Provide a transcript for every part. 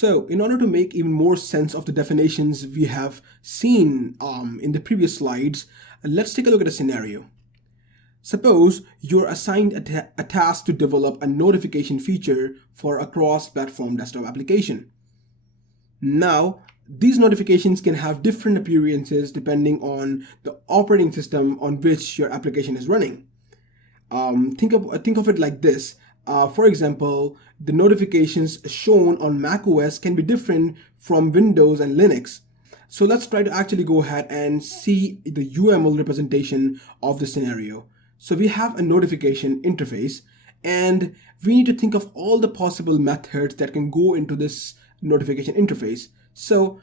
So in order to make even more sense of the definitions we have seen in the previous slides, let's take a look at a scenario. Suppose you're assigned a task to develop a notification feature for a cross-platform desktop application. Now, these notifications can have different appearances depending on the operating system on which your application is running. Think of it like this. For example, the notifications shown on macOS can be different from Windows and Linux. So let's try to actually go ahead and see the UML representation of the scenario. So we have a notification interface, and we need to think of all the possible methods that can go into this notification interface. So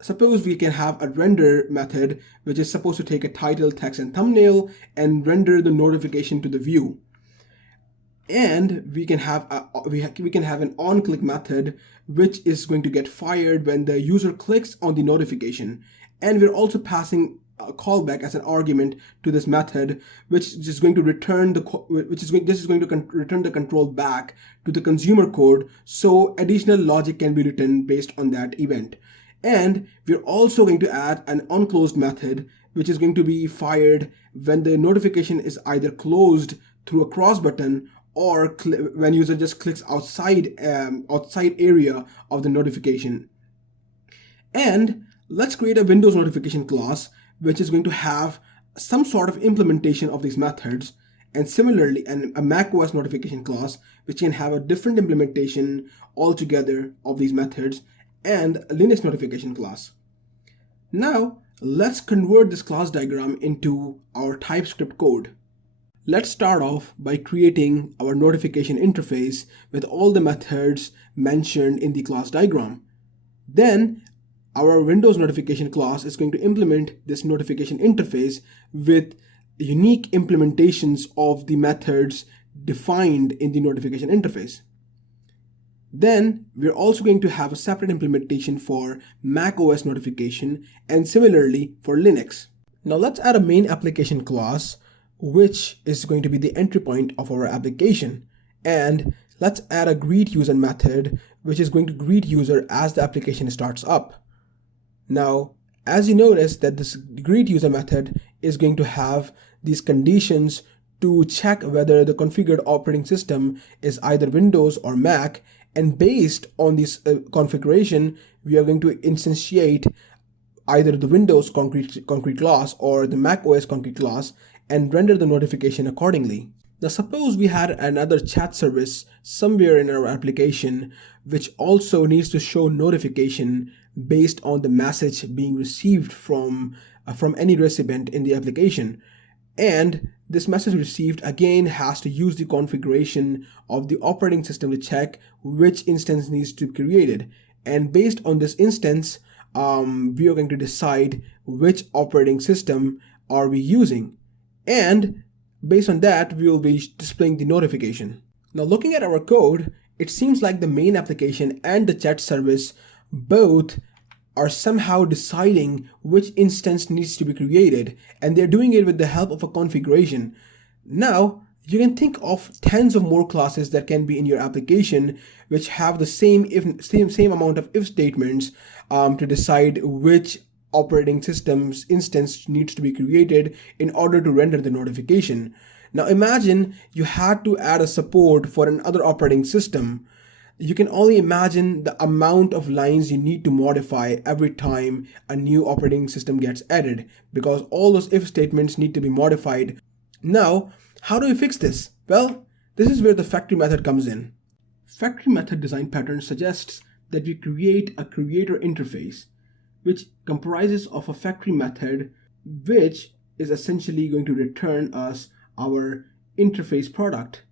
suppose we can have a render method which is supposed to take a title, text, and thumbnail and render the notification to the view. And we can have an on-click method which is going to get fired when the user clicks on the notification. And we're also passing a callback as an argument to this method, which is going to return return the control back to the consumer code, so additional logic can be written based on that event. And we're also going to add an onclosed method which is going to be fired when the notification is either closed through a cross button or when user just clicks outside area of the notification. And let's create a Windows notification class which is going to have some sort of implementation of these methods, and similarly a macOS notification class which can have a different implementation altogether of these methods, and a Linux notification class. Now let's convert this class diagram into our TypeScript code. Let's start off by creating our notification interface with all the methods mentioned in the class diagram. Then our Windows notification class is going to implement this notification interface with unique implementations of the methods defined in the notification interface. Then we're also going to have a separate implementation for macOS notification and similarly for Linux. Now let's add a main application class which is going to be the entry point of our application, and let's add a greet user method which is going to greet user as the application starts up. Now, as you notice that this greet user method is going to have these conditions to check whether the configured operating system is either Windows or Mac, and based on this configuration, we are going to instantiate either the Windows concrete class or the Mac OS concrete class and render the notification accordingly. Now suppose we had another chat service somewhere in our application which also needs to show notification based on the message being received from any recipient in the application. And this message received again has to use the configuration of the operating system to check which instance needs to be created. And based on this instance, we are going to decide which operating system are we using. And based on that, we will be displaying the notification. Now looking at our code, it seems like the main application and the chat service both are somehow deciding which instance needs to be created, and they're doing it with the help of a configuration. Now you can think of tens of more classes that can be in your application which have the same amount of if statements to decide which operating system's instance needs to be created in order to render the notification. Now imagine you had to add a support for another operating system. You can only imagine the amount of lines you need to modify every time a new operating system gets added, because all those if statements need to be modified. Now, how do we fix this? Well, this is where the factory method comes in. Factory method design pattern suggests that we create a creator interface which comprises of a factory method which is essentially going to return us our interface product.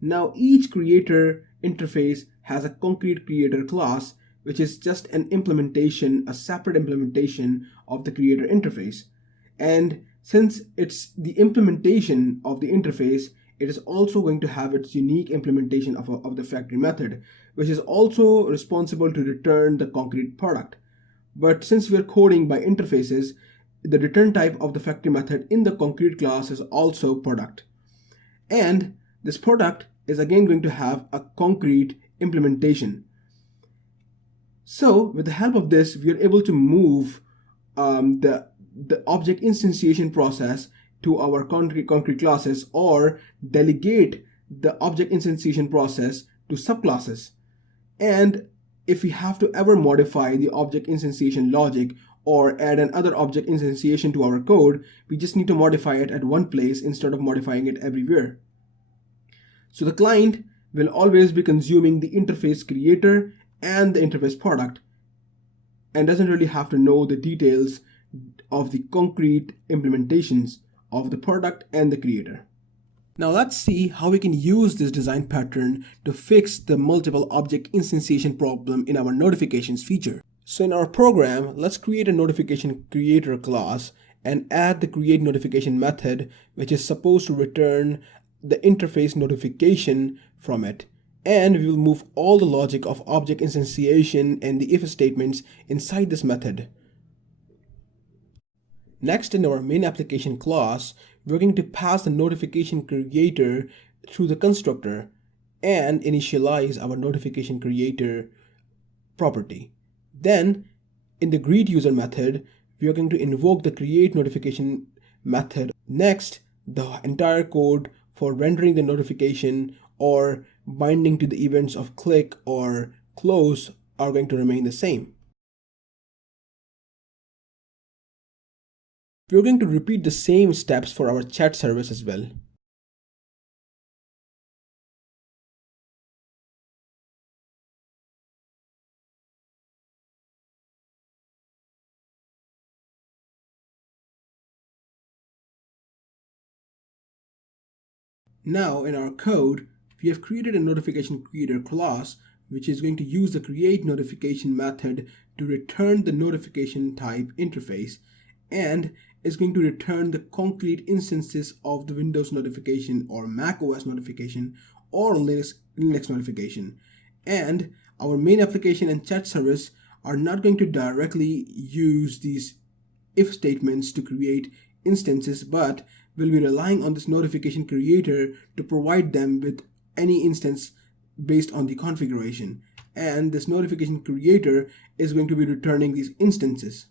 Now each creator interface has a concrete creator class which is just an implementation, a separate implementation of the creator interface. And since it's the implementation of the interface, it is also going to have its unique implementation of the factory method, which is also responsible to return the concrete product. But since we're coding by interfaces, the return type of the factory method in the concrete class is also product. And this product is again going to have a concrete implementation. So with the help of this, we are able to move the object instantiation process to our concrete classes, or delegate the object instantiation process to subclasses. And if we have to ever modify the object instantiation logic or add another object instantiation to our code, we just need to modify it at one place instead of modifying it everywhere. So the client will always be consuming the interface creator and the interface product, and doesn't really have to know the details of the concrete implementations of the product and the creator. Now let's see how we can use this design pattern to fix the multiple object instantiation problem in our notifications feature. So in our program, let's create a notification creator class and add the create notification method, which is supposed to return the interface notification from it. And we will move all the logic of object instantiation and the if statements inside this method. Next, in our main application class, we're going to pass the notification creator through the constructor and initialize our notification creator property. Then, in the greet user method, we are going to invoke the create notification method. Next, the entire code for rendering the notification or binding to the events of click or close are going to remain the same. We're going to repeat the same steps for our chat service as well. Now in our code, we have created a notification creator class, which is going to use the create notification method to return the notification type interface, and is going to return the concrete instances of the Windows notification or Mac OS notification or Linux notification. And our main application and chat service are not going to directly use these if statements to create instances, but will be relying on this notification creator to provide them with any instance based on the configuration. And this notification creator is going to be returning these instances.